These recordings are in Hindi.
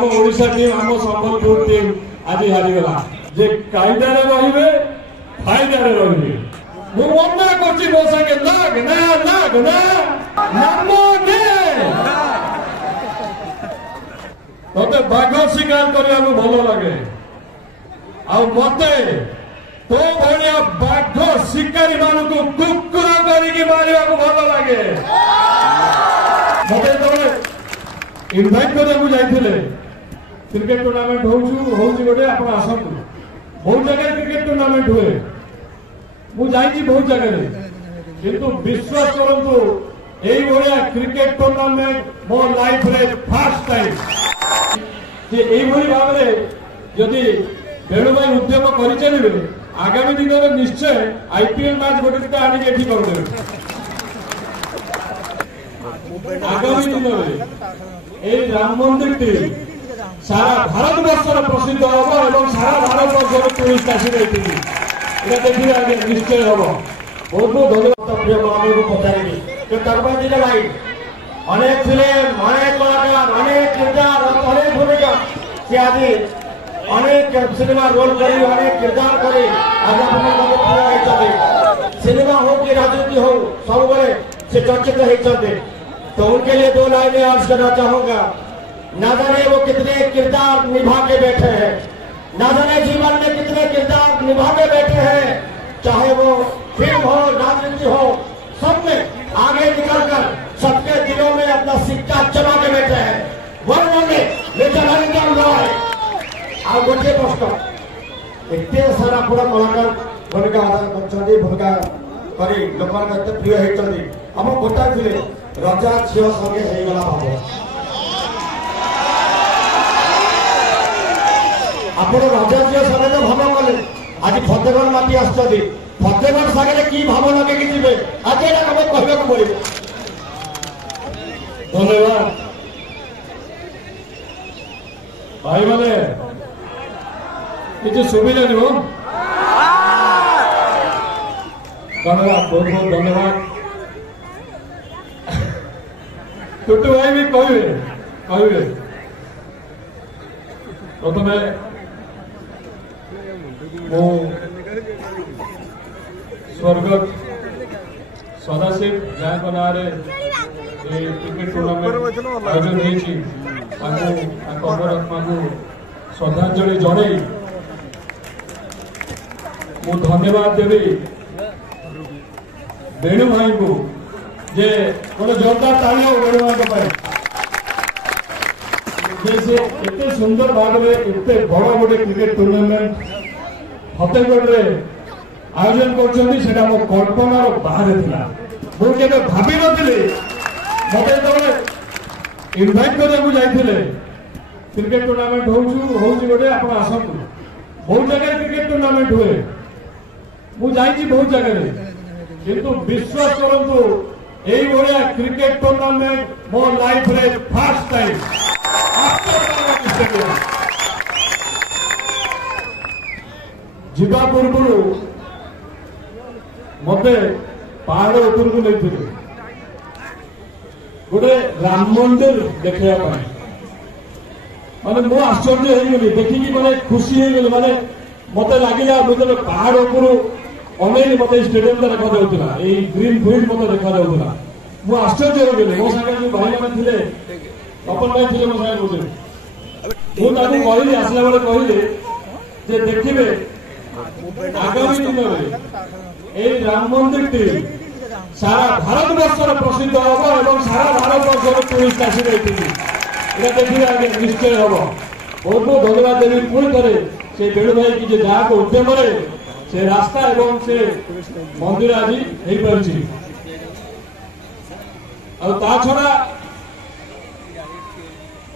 आम ओडिशा टीम आम संबलपुर टीम आज हारीगला जे कायदा रे फायदा रे मु वंदना करछि मो संगे लाग ना नमो दे तते बाघ शिकार करने को भल लगे आते तो भाया बाघ शिकारी मान को कुकुर करके मारे भल लगे मत इनभाइट करने क्रिकेट टूर्नामेंट गोटे आप आसतु बहुत जगह क्रिकेट टूर्नामेंट हुए मुझे बहुत जगह किंतु विश्वास करंतु एई भलिया क्रिकेट टूर्नामेंट मो लाइफ रे फर्स्ट टाइम जे एई भली भाव रे यदि बेणु भाई उद्यम करि चलिबे आगामी दिन में निश्चय आईपीएल मैच गोटे दिटा आनी एठी कर देबे आगामी दिन में एई राम मंदिर टीम सारा भारत वर्ष प्रसिद्ध हम और सारा भारत वर्ष टूरिस्ट आसी देखिए आगे निश्चय हम बहुत बहुत धन्यवाद प्रिय महावी को पचारि तर्पण दिले भाई अनेक फिल्म अनेक कलाकार अनेक किरदार अनेक भूमिका से आज अनेक सिनेमा रोल करी अनेक किरदार करी आज आप सिनेमा हो कि राजनीति हो सब से चर्चित होते तो उनके लिए दो लाइनें अर्ज करना चाहूंगा। ना जाने वो कितने किरदार निभा के बैठे हैं, ना जाने जीवन में कितने किरदार निभा के बैठे हैं, चाहे वो फिल्म हो राजनीति हो सब में आगे निकलकर सबके दिलों में अपना सिक्का जमा के बैठे हैं। वर्ण में लेकर रॉय आ गोटे प्रश्न एते सारा पूरा कलाकार भूमिका भूमिका करी लोक प्रिय होती आम गोटा थे रजा झील संगे होगला भाव आप राजा झील संगे तो भाव कले आज फतेगढ़ माटी आसुच्च फतेगढ़ सागे कि भाव लगे जी आज यहाँ कहना पड़े। धन्यवाद भाई मैंने किसी सुविधा नहीं धन्यवाद बहुत बहुत धन्यवाद। टुटू भाई भी कहे प्रथम स्वर्गत सदाशिव जहाँ ना क्रिकेट टूर्नामेंट आयोजन होत्मा श्रद्धांजलि जन मु धन्यवाद देवी वेणु भाई को जे गोटे जोरदार ताली हो वेणु भाई से एते सुंदर भाव में एते बड़ गोटे क्रिकेट टूर्नामेंट फतेहगढ़ रे आयोजन कर मो कल्पनार बाहर था मुझे भावी नी मत इनभाइट करने क्रिकेट टूर्नामेंट गोटे आप आसतु बहुत जगह क्रिकेट टूर्नामेंट हुए मुझे बहुत जगह किंतु विश्वास करंतु एई भलिया क्रिकेट टूर्नामेंट मो लाइफ रे फर्स्ट टाइम जीवा पूर्व मते पहाड़ उपर को ले गोटे राम मंदिर देखा माने मु आश्चर्य होगली देखिकी माने खुशी होगली माने मत लगे मुझे पहाड़ उपर अनेक मत स्टेडियम देखा जाऊला ग्रीन फील्ड मत देखा जाऊला मु आश्चर्य होगली मो सागे जो भाई मैंने थे तपन भाई थे मो सागे मुझे कहली आसला बेले कहली देखिए आगामी दिन में राम मंदिर टीम सारा भारत वर्ष प्रसिद्ध हम और सारा भारत वर्ष टूरिस्ट आसी देखिए आगे निश्चय हम बहुत बहुत धन्यवाद देवी पुणी थे से वेणु भाई की जहाँ को उद्यम से रास्ता एवं से मंदिर आज हो छड़ा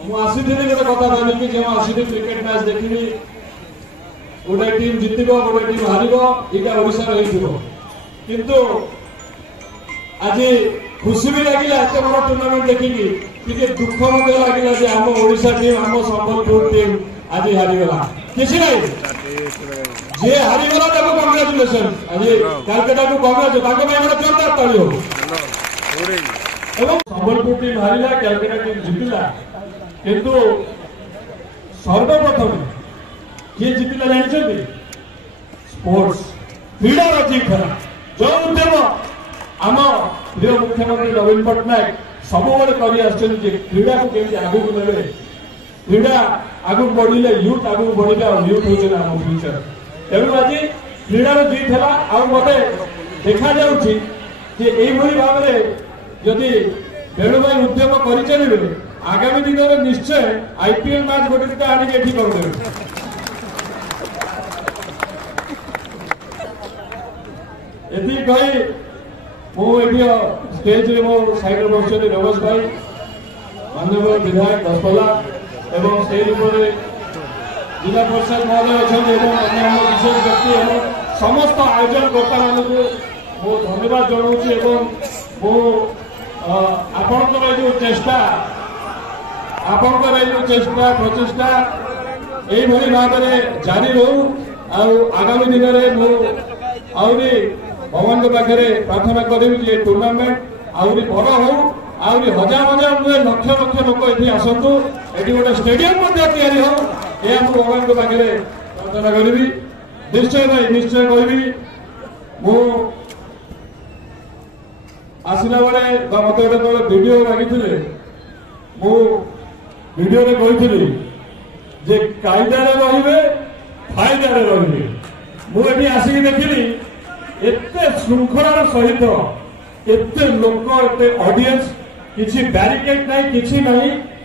मुझे गोटे कथा भाविकी जो आसी क्रिकेट मैच देखी गोटे टीम जितब गोटे टीम हार यहाँ ओडार किंतु आज खुशी भी लगे एत बड़ टूर्नामेंट देखिकी टे दुख लगे आम ओडिशा टीम आम संबलपुर टीम आज हारीगला किसी ना जी हारीगला कंग्राचुलेसन आज कालकाटा को कंग्राचुलेसन जोरदार ताली हो संबलपुर टीम हारिला कालकाटा टीम जितिला किंतु सर्वप्रथम किए जीतला जानते स्पोर्ट्स क्रीडार जीत है जो उद्यम आम प्रिय मुख्यमंत्री नवीन पट्टनायक सब क्रीड़ा को केमती आगू ने क्रीड़ा आगू बढ़िले यूथ आगू बढ़िले और यूथ होते आम फ्यूचर तेणु आज क्रीडार जीत है आ मत देखा जाभली भाव में जदि बेणु भाई उद्यम कर चलिए आगामी दिन में निश्चय आईपीएल मैच गोटे आनिक एठी करदे एति कही मुझे स्टेज रे मो साइड में बस रमेश भाई माननीय विधायक दसपल्ला एवं स्टेज पर जिला परिषद महोदय अच्छा अन्य विशेष व्यक्ति एवं समस्त आयोजन कर्ता मान को धन्यवाद जनाऊँ आपणकर जो चेष्टा आपणकर जो चेष्टा प्रचेषा यही भाव में जारी रहू आगामी दिन में मुझे भगवान के पाखे प्रार्थना करी टूर्णामेंट आहरी बड़ हो हजार हजार नुहे लक्ष लक्ष लोक ये आसतु ये गोटे स्टेडियम या भगवान के पाखे प्रार्थना करी निश्चय भाई निश्चय कहि मु आसला बेले मत गोटे वीडियो लगी वीडियो कही जे कायदार रे फायदार रे मुझे आसिक देखिली एत श्रृंखलार सहित एत लोक एत ऑडियंस किसी बैरिकेड ना कि ना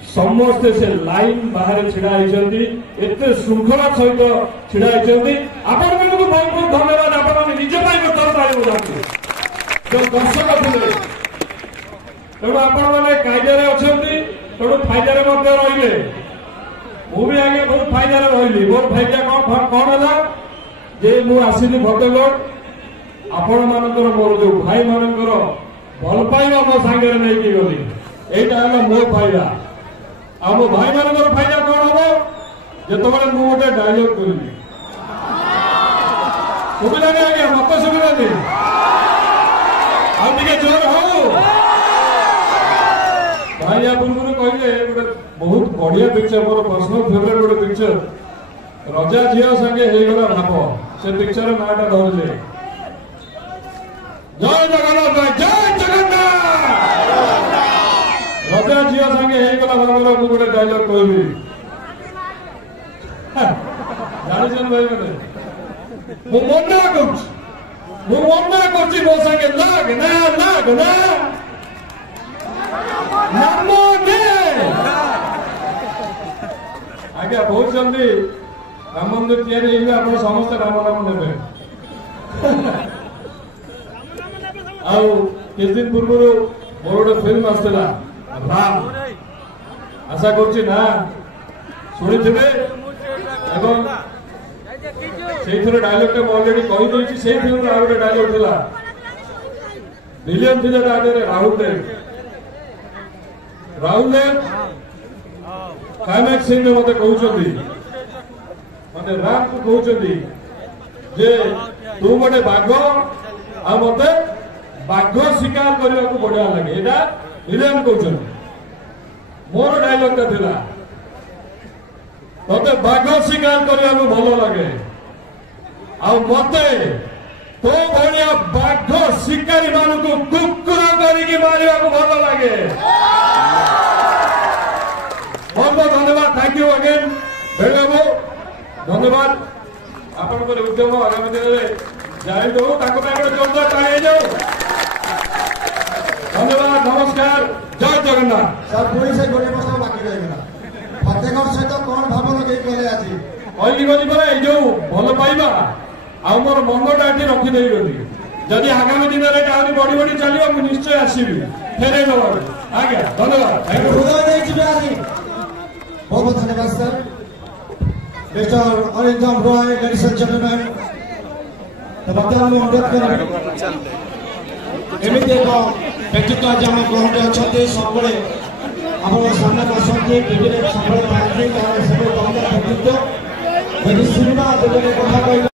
समस्ते से लाइन बाहर छिड़ा एत श्रृंखला सहित छिड़ा आपण बहुत बहुत धन्यवाद आपण निजे जो दर्शक थे तेणु आपण मैंने कायदार अच्छा तेणु फायदार रे मुझे आगे बहुत फायदार रही मोर फायदा कौन है जे मुझे भद्रगढ़ आपण मानकर मोर जो भाई मानकर भल पाइबा मो सांगे नहीं गली यहाँ मो फायदा आ मो भाई मानकर फायदा कौन हम जो गोटे डायलॉग करी सुविधा आज्ञा मत सुविधा आगे जोर हो भाई या पूर्व कहले गोटे बहुत बढ़िया पिक्चर मोर पर्सनल फेवरेट गोटे पिक्चर रजा झील संगे होगा भाव से पिक्चर नाटा धरले जय जगन्नाथ जय जगन्नाथ रजा झील संगे होगा भाव गोटे डायलॉग कहबी जान भाई मैंने मना कर मो संगे लाग ना आज्ञा बहुत जल्दी राम मंदिर तैयारी आप समस्त राम नाम ने किस दिन पूर्व मोर गोटे फिल्म आसला राम आशा कर शुणी से डायलॉग टा अलरेडी कहीदे से फिल्म गोटे डायलॉग था विलियम थे राहुल देव क्लाइमैक्स सीन में मत कहते मत राम को कहते जे तू गोटे बाघ आ मत बाघ शिकार करने को बढ़िया लगे यहाँ विलियम कहते मोर डायलॉग टा था मत बाघ शिकार करने को भल लगे आ मत तो भाया बाघ शिकारी मान को कुकुर करके मारे को भल लगे बहुत बहुत धन्यवाद थैंक यू अगेन भेड़ धन्यवाद आपण उद्यम आगामी दिन में जारी दो जोरदार टाइम जाओ धन्यवाद नमस्कार जय जगन्नाथ सर पुरी से गोटे प्रश्न बाकी रहीगला फतेगढ़ सहित कौन भाव लगे कहले आज कहली गली पर जो भल पाइबा आ मोर मंगटा ये रखीदे गली जदि आगामी दिन में कहानी बढ़ी बढ़ी चलो मुझे निश्चय आसवि फेरे आज्ञा धन्यवाद बहुत बहुत धन्यवाद sir mister Arindam Roy ladies and gentleman अनुरोध कर एमती एक व्यक्तित्व आज आम ग्रहण अच्छा सब आप सामने आसती टीवी सब व्यक्तित्व यदि सिनेमा कथा कह